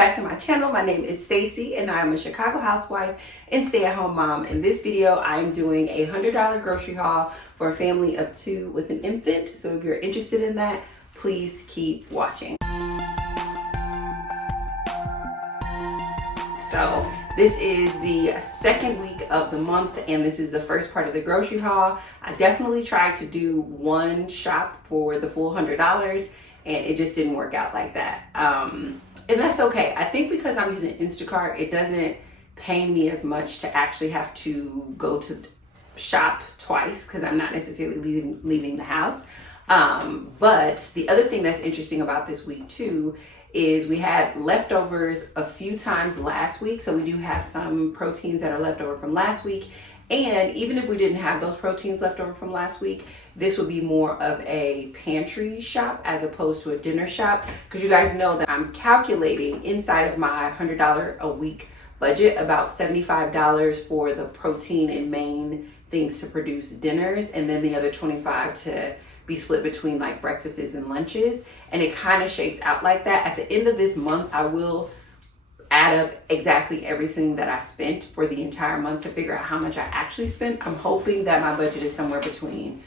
back to my channel. My name is Stacey and I am a Chicago housewife and stay-at-home mom. In this video, I'm doing a $100 grocery haul for a family of 2 with an infant. So if you're interested in that, please keep watching. So this is the second week of the month and this is the first part of the grocery haul. I definitely tried to do one shop for the full $100 and it just didn't work out like that. And that's okay. I think because I'm using Instacart, it doesn't pain me as much to actually have to go to shop twice because I'm not necessarily leaving the house. But the other thing that's interesting about this week too is we had leftovers a few times last week. So we do have some proteins that are left over from last week. And even if we didn't have those proteins left over from last week, this would be more of a pantry shop as opposed to a dinner shop. Because you guys know that I'm calculating inside of my $100 a week budget about $75 for the protein and main things to produce dinners. And then the other $25 to be split between like breakfasts and lunches. And it kind of shakes out like that. At the end of this month, I will add up exactly everything that I spent for the entire month to figure out how much I actually spent. I'm hoping that my budget is somewhere between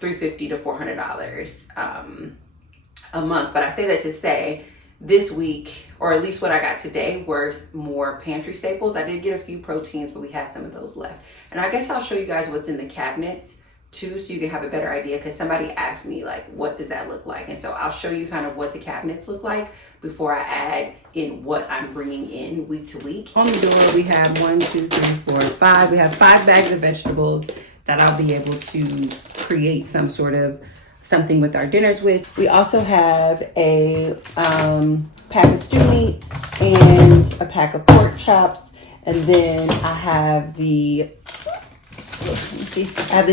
$350 to $400 a month. But I say that to say this week, or at least what I got today, were more pantry staples. I did get a few proteins, but we had some of those left. And I guess I'll show you guys what's in the cabinets too, so you can have a better idea, because somebody asked me like, what does that look like? And so I'll show you kind of what the cabinets look like before I add in what I'm bringing in week to week. On the door, we have 5. We have 5 bags of vegetables that I'll be able to create some sort of something with our dinners with. We also have a pack of stew meat and a pack of pork chops. And then I have the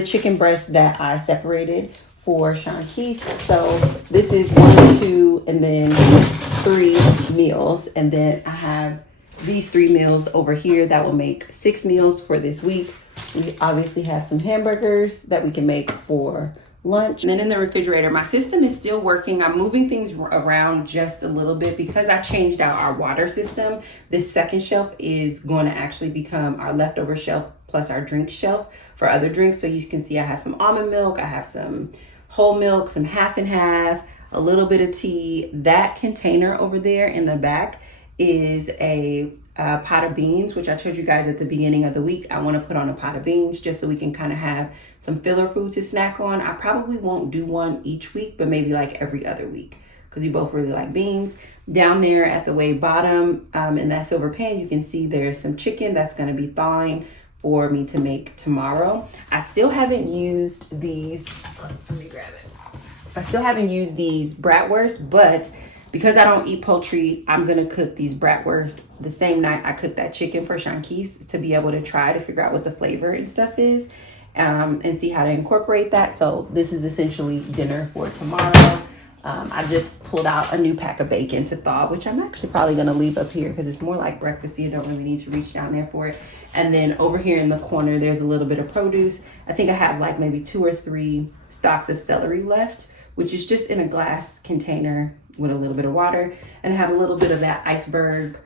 chicken breast that I separated for Shankees. So this is 1, 2, and then 3 meals. And then I have these 3 meals over here that will make 6 meals for this week. We obviously have some hamburgers that we can make for lunch. And then in the refrigerator, my system is still working. I'm moving things around just a little bit because I changed out our water system. This second shelf is going to actually become our leftover shelf plus our drink shelf for other drinks. So you can see I have some almond milk, I have some whole milk, some half and half, a little bit of tea. That container over there in the back is a pot of beans, which I told you guys at the beginning of the week. I want to put on a pot of beans just so we can kind of have some filler food to snack on. I probably won't do one each week, but maybe like every other week because we both really like beans. Down there at the way bottom in that silver pan, you can see there's some chicken that's going to be thawing for me to make tomorrow. I still haven't used these. Let me grab it. I still haven't used these bratwurst, but because I don't eat poultry, I'm gonna cook these bratwurst the same night I cook that chicken for Shankees to be able to try to figure out what the flavor and stuff is and see how to incorporate that. So this is essentially dinner for tomorrow. I just pulled out a new pack of bacon to thaw, which I'm actually probably gonna leave up here because it's more like breakfasty. You don't really need to reach down there for it. And then over here in the corner, there's a little bit of produce. I think I have like maybe 2 or 3 stalks of celery left, which is just in a glass container with a little bit of water. And I have a little bit of that iceberg,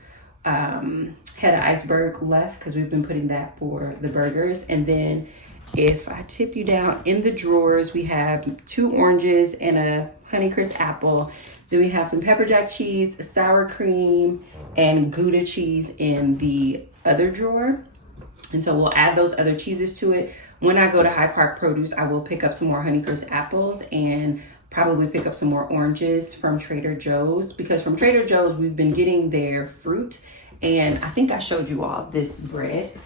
head of iceberg left because we've been putting that for the burgers. And then if I tip you down in the drawers, we have 2 oranges and a Honeycrisp apple. Then we have some pepper jack cheese, sour cream, and Gouda cheese in the other drawer. And so we'll add those other cheeses to it. When I go to Hyde Park Produce, I will pick up some more Honeycrisp apples and probably pick up some more oranges from Trader Joe's, because from Trader Joe's, we've been getting their fruit. And I think I showed you all this bread,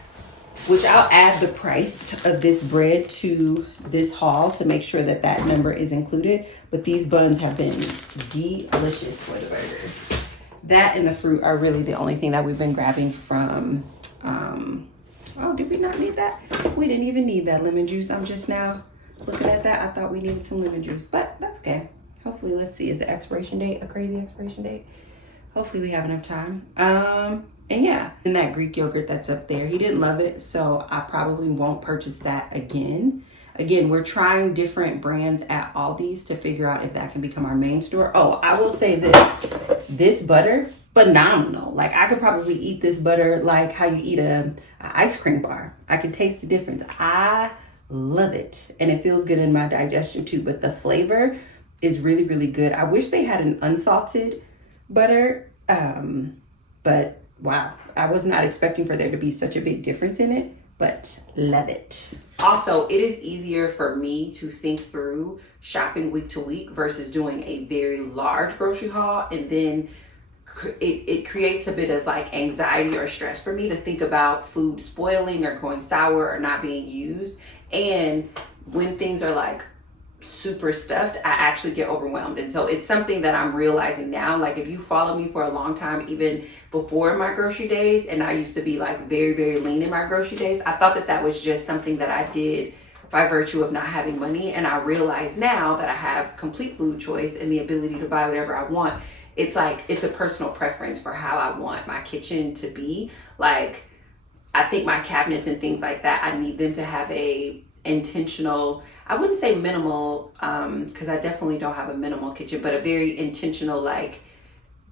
which I'll add the price of this bread to this haul to make sure that that number is included. But these buns have been delicious for the burgers. That and the fruit are really the only thing that we've been grabbing from, oh, did we not need that? We didn't even need that lemon juice. I'm just now looking at that. I thought we needed some lemon juice, but that's okay. Hopefully, let's see, is the expiration date a crazy expiration date? Hopefully we have enough time. And yeah, and that Greek yogurt that's up there, he didn't love it, so I probably won't purchase that again. Again, we're trying different brands at Aldi's to figure out if that can become our main store. Oh, I will say this butter phenomenal. Like I could probably eat this butter like how you eat a ice cream bar. I can taste the difference. I love it, and it feels good in my digestion too. But the flavor is really, really good. I wish they had an unsalted butter, but wow, I was not expecting for there to be such a big difference in it, but love it. Also, it is easier for me to think through shopping week to week versus doing a very large grocery haul, and then it creates a bit of like anxiety or stress for me to think about food spoiling or going sour or not being used. And when things are like super stuffed, I actually get overwhelmed. And so it's something that I'm realizing now. Like if you follow me for a long time, even before my grocery days, and I used to be like very, very lean in my grocery days, I thought that that was just something that I did by virtue of not having money. And I realize now that I have complete food choice and the ability to buy whatever I want. It's like, it's a personal preference for how I want my kitchen to be. Like, I think my cabinets and things like that, I need them to have a intentional, I wouldn't say minimal, because I definitely don't have a minimal kitchen, but a very intentional, like,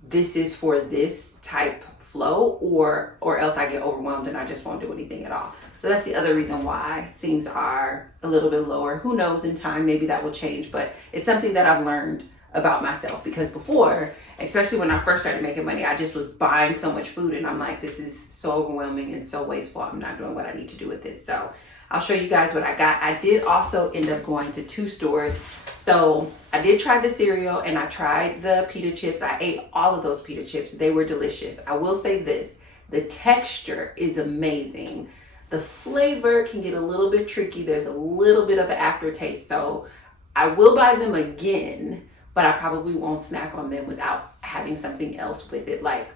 this is for this type flow, or else I get overwhelmed and I just won't do anything at all. So that's the other reason why things are a little bit lower. Who knows, in time, maybe that will change, but it's something that I've learned about myself, because before, especially when I first started making money, I just was buying so much food and I'm like, this is so overwhelming and so wasteful. I'm not doing what I need to do with this. So I'll show you guys what I got. I did also end up going to 2 stores. So I did try the cereal and I tried the pita chips. I ate all of those pita chips. They were delicious. I will say this, the texture is amazing. The flavor can get a little bit tricky. There's a little bit of an aftertaste. So I will buy them again, but I probably won't snack on them without having something else with it, like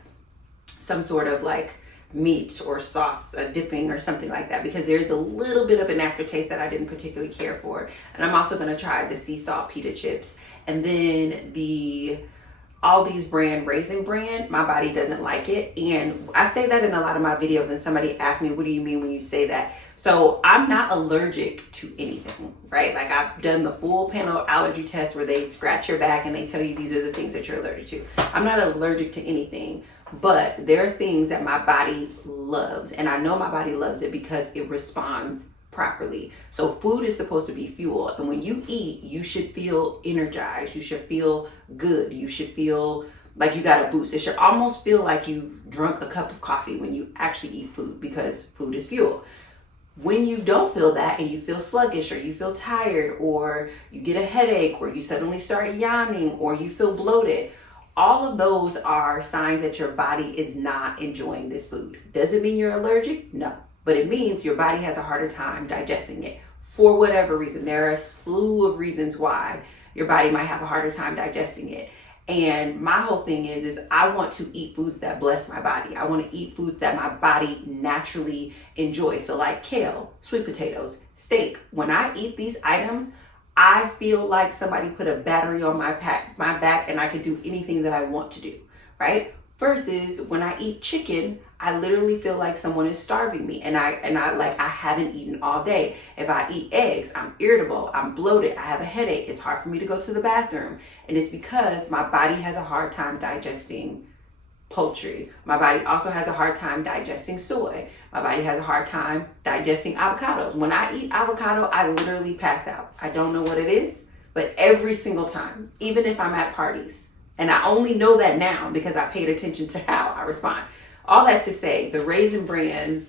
some sort of like meat or sauce, a dipping or something like that, because there's a little bit of an aftertaste that I didn't particularly care for. And I'm also gonna try the sea salt pita chips. And then the Aldi's brand, Raisin brand, my body doesn't like it. And I say that in a lot of my videos, and somebody asked me, what do you mean when you say that? So I'm not allergic to anything, right? Like I've done the full panel allergy test where they scratch your back and they tell you these are the things that you're allergic to. I'm not allergic to anything, but there are things that my body loves. And I know my body loves it because it responds properly. So food is supposed to be fuel. And when you eat, you should feel energized. You should feel good. You should feel like you got a boost. It should almost feel like you've drunk a cup of coffee when you actually eat food, because food is fuel. When you don't feel that and you feel sluggish, or you feel tired, or you get a headache, or you suddenly start yawning, or you feel bloated, all of those are signs that your body is not enjoying this food. Does it mean you're allergic? No. But it means your body has a harder time digesting it for whatever reason. There are a slew of reasons why your body might have a harder time digesting it. And my whole thing is I want to eat foods that bless my body. I want to eat foods that my body naturally enjoys. So like kale, sweet potatoes, steak. When I eat these items, I feel like somebody put a battery on my back and I can do anything that I want to do, right? Versus when I eat chicken, I literally feel like someone is starving me, and I haven't eaten all day. If I eat eggs, I'm irritable, I'm bloated, I have a headache, it's hard for me to go to the bathroom. And it's because my body has a hard time digesting poultry. My body also has a hard time digesting soy. My body has a hard time digesting avocados. When I eat avocado, I literally pass out. I don't know what it is, but every single time, even if I'm at parties, and I only know that now because I paid attention to how I respond. All that to say, the Raisin brand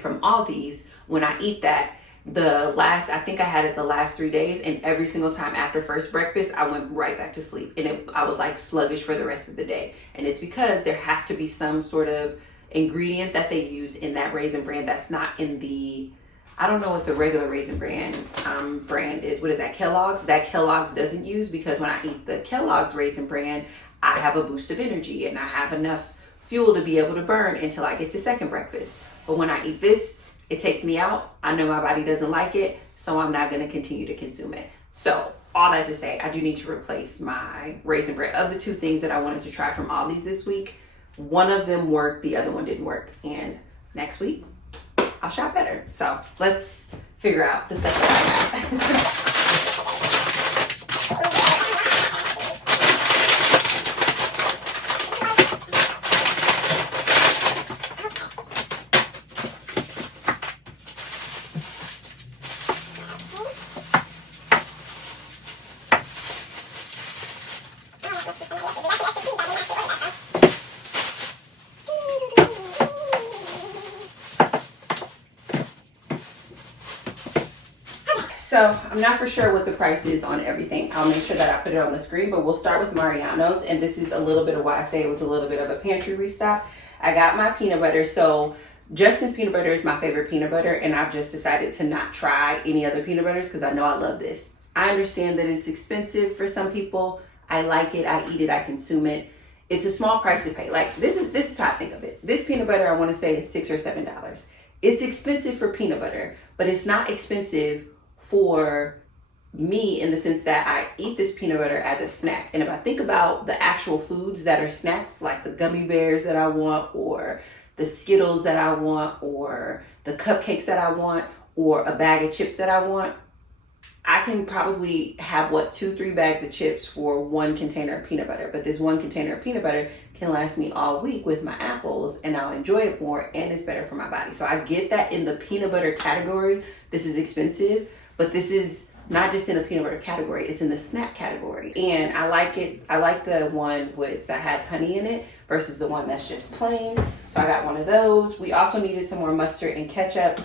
from Aldi's, when I eat that, I think I had it the last 3 days, and every single time after first breakfast, I went right back to sleep. And I was like sluggish for the rest of the day. And it's because there has to be some sort of ingredient that they use in that Raisin brand that's not in I don't know what the regular Raisin brand is. What is that, Kellogg's? That Kellogg's doesn't use, because when I eat the Kellogg's Raisin brand, I have a boost of energy and I have enough fuel to be able to burn until I get to second breakfast. But when I eat this, it takes me out. I know my body doesn't like it, so I'm not going to continue to consume it. So all that to say, I do need to replace my Raisin bread. Of the 2 things that I wanted to try from Aldi's this week, one of them worked, the other one didn't work. And next week, I'll shop better. So let's figure out the stuff that I have. So I'm not for sure what the price is on everything. I'll make sure that I put it on the screen, but we'll start with Mariano's. And this is a little bit of why I say it was a little bit of a pantry restock. I got my peanut butter. So Justin's peanut butter is my favorite peanut butter, and I've just decided to not try any other peanut butters because I know I love this. I understand that it's expensive for some people. I like it, I eat it, I consume it. It's a small price to pay. Like this is how I think of it. This peanut butter, I want to say, is $6 or $7. It's expensive for peanut butter, but it's not expensive for me in the sense that I eat this peanut butter as a snack. And if I think about the actual foods that are snacks, like the gummy bears that I want, or the Skittles that I want, or the cupcakes that I want, or a bag of chips that I want, I can probably have 2-3 bags of chips for one container of peanut butter. But this one container of peanut butter can last me all week with my apples, and I'll enjoy it more, and it's better for my body. So I get that in the peanut butter category, this is expensive, but this is not just in the peanut butter category, it's in the snack category. And I like it. I like the one that has honey in it versus the one that's just plain. So I got one of those. We also needed some more mustard and ketchup.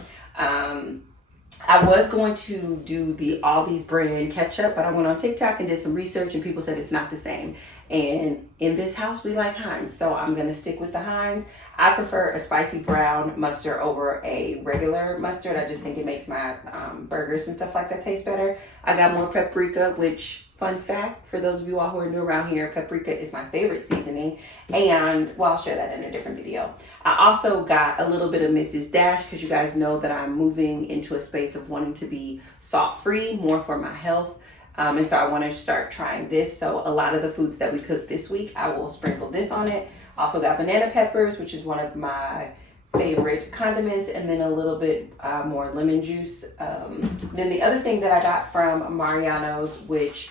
I was going to do the Aldi's brand ketchup, but I went on TikTok and did some research, and people said it's not the same. And in this house, we like Heinz, so I'm going to stick with the Heinz. I prefer a spicy brown mustard over a regular mustard. I just think it makes my burgers and stuff like that taste better. I got more paprika, which, fun fact, for those of you all who are new around here, paprika is my favorite seasoning. And, well, I'll share that in a different video. I also got a little bit of Mrs. Dash because you guys know that I'm moving into a space of wanting to be salt-free, more for my health. And so I want to start trying this. So a lot of the foods that we cooked this week, I will sprinkle this on it. Also got banana peppers, which is one of my favorite condiments, and then a little bit more lemon juice. Then the other thing that I got from Mariano's, which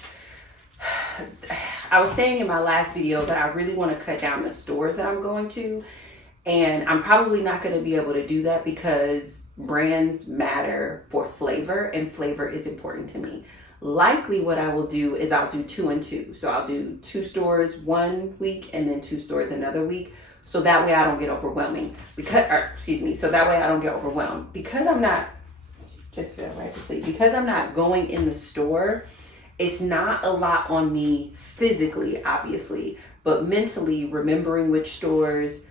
I was saying in my last video that I really want to cut down the stores that I'm going to, and I'm probably not going to be able to do that because brands matter for flavor, and flavor is important to me. Likely what I will do is I'll do 2 and 2. So I'll do 2 stores one week and then 2 stores another week. So that way I don't get overwhelming. So that way I don't get overwhelmed. Because I'm not, just fell right to sleep. Because I'm not going in the store, it's not a lot on me physically, obviously, but mentally remembering which stores,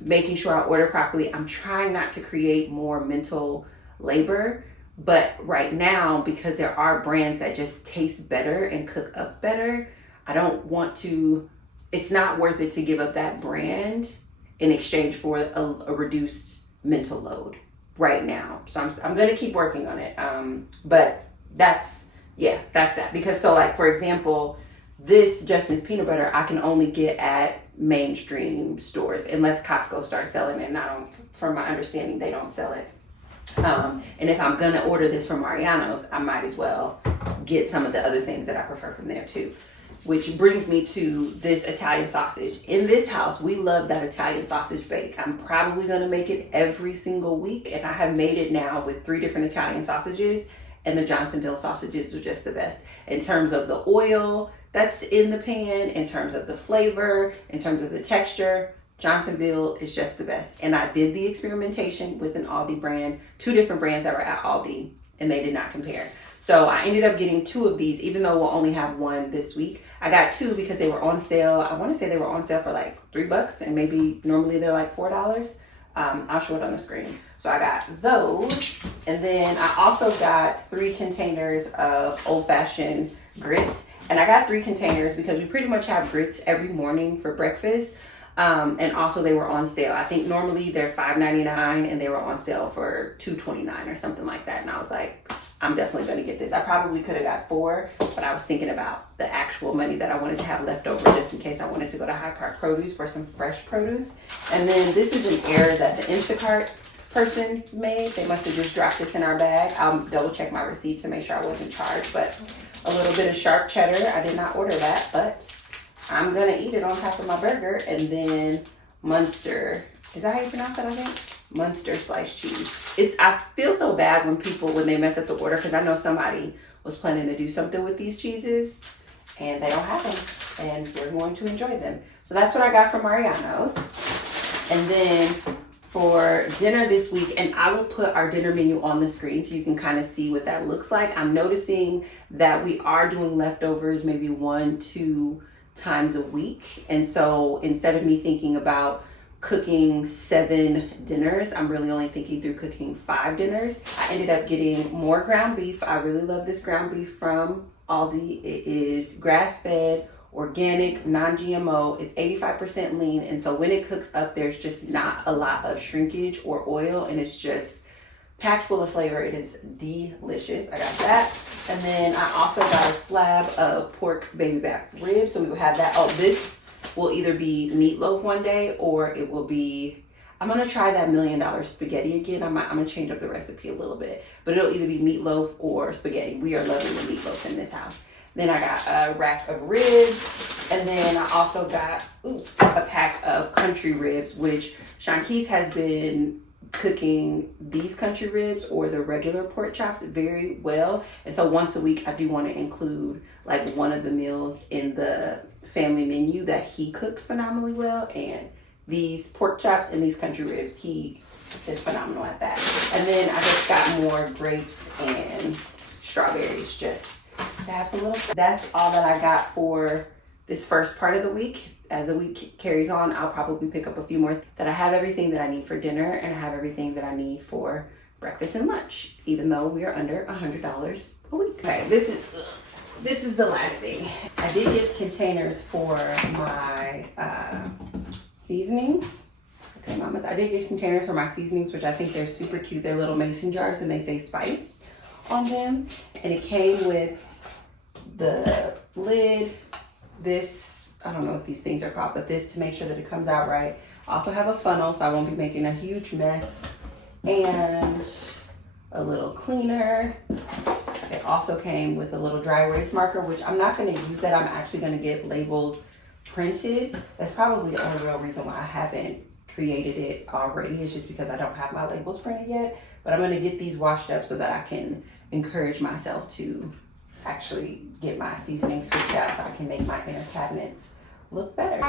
making sure I order properly. I'm trying not to create more mental labor. But right now, because there are brands that just taste better and cook up better, I don't want to, it's not worth it to give up that brand in exchange for a reduced mental load right now. So I'm going to keep working on it. But that's that. Because so like, for example, this Justin's peanut butter, I can only get at mainstream stores unless Costco starts selling it. And from my understanding, they don't sell it. And if I'm gonna order this from Mariano's, I might as well get some of the other things that I prefer from there too. Which brings me to this Italian sausage. In this house, we love that Italian sausage bake. I'm probably gonna make it every single week, and I have made it now with 3 different Italian sausages, and the Johnsonville sausages are just the best. In terms of the oil that's in the pan, in terms of the flavor, in terms of the texture, Johnsonville is just the best. And I did the experimentation with an Aldi brand, 2 different brands that were at Aldi, and they did not compare. So I ended up getting 2 of these, even though we'll only have 1 this week. I got 2 because they were on sale. I want to say they were on sale for like $3, and maybe normally they're like $4. I'll show it on the screen. So I got those, and then I also got 3 containers of old-fashioned grits. And I got 3 containers because we pretty much have grits every morning for breakfast. And also they were on sale. I think normally they're $5.99 and they were on sale for $2.29 or something like that. And I was like, I'm definitely going to get this. I probably could have got 4, but I was thinking about the actual money that I wanted to have left over just in case I wanted to go to High Park Produce for some fresh produce. And then this is an error that the Instacart person made. They must have just dropped this in our bag. I'll double check my receipt to make sure I wasn't charged, but a little bit of sharp cheddar. I did not order that, but I'm gonna eat it on top of my burger. And then Munster, is that how you pronounce that? I think Munster sliced cheese. I feel so bad when they mess up the order, because I know somebody was planning to do something with these cheeses and they don't have them, and we're going to enjoy them. So that's what I got from Mariano's. And then for dinner this week, and I will put our dinner menu on the screen so you can kind of see what that looks like. I'm noticing that we are doing leftovers maybe 1-2 times a week. And so instead of me thinking about cooking 7 dinners, I'm really only thinking through cooking 5 dinners. I ended up getting more ground beef. I really love this ground beef from Aldi. It is grass-fed, organic, non-GMO. It's 85% lean, and so when it cooks up, there's just not a lot of shrinkage or oil, and it's just packed full of flavor. It is delicious. I got that. And then I also got a slab of pork baby back ribs, so we will have that. Oh, this will either be meatloaf one day, or it will be, I'm gonna try that $1 million spaghetti again. I'm gonna change up the recipe a little bit, but it'll either be meatloaf or spaghetti. We are loving the meatloaf in this house. Then I got a rack of ribs, and then I also got a pack of country ribs, which Shanquise has been cooking these country ribs or the regular pork chops very well. And so once a week, I do want to include like one of the meals in the family menu that he cooks phenomenally well. And these pork chops and these country ribs, he is phenomenal at that. And then I just got more grapes and strawberries just to have some little. That's all that I got for this first part of the week. As the week carries on, I'll probably pick up a few more. That I have everything that I need for dinner, and I have everything that I need for breakfast and lunch, even though we are under $100 a week. Okay, this is the last thing. I did get containers for my seasonings. Okay, mamas, I did get containers for my seasonings, which I think they're super cute. They're little mason jars, and they say spice on them. And it came with the lid, this, I don't know what these things are called, but this to make sure that it comes out right. I also have a funnel, so I won't be making a huge mess, and a little cleaner. It also came with a little dry erase marker, which I'm not going to use that. I'm actually going to get labels printed. That's probably the only real reason why I haven't created it already. It's just because I don't have my labels printed yet. But I'm going to get these washed up so that I can encourage myself to actually get my seasoning switched out so I can make my inner cabinets look better.